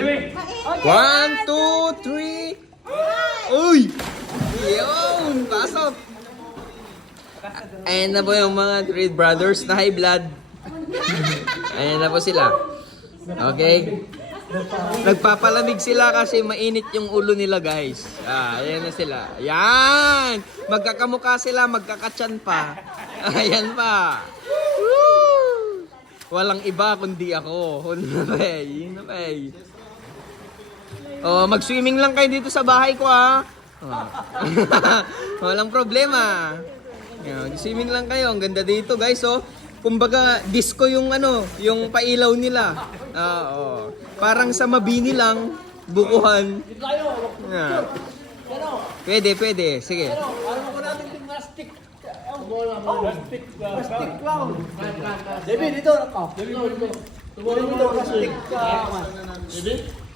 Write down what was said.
1, 2, 3. Uy! Yun! Pasok! Ayan na po yung mga Reed Brothers na high blood. Ayan na po sila. Okay? Nagpapalamig sila kasi mainit yung ulo nila, guys. Ayan na sila. Ayan! Magkakamukha sila, magkakatsan pa. Ayan pa. Woo! Walang iba kundi ako. Oh, mag-swimming lang kayo dito sa bahay ko, ha. Oh. Walang problema. Mag-swimming lang kayo. Ang ganda dito, guys, oh. Kumbaga, disco yung yung pailaw nila. Oh. Parang sa Mabini lang, bukuhan. Yeah. Pwede. Sige. Parang ko natin yung plastic. Plastic lang. Debbie, dito. Dito, plastic. Debbie?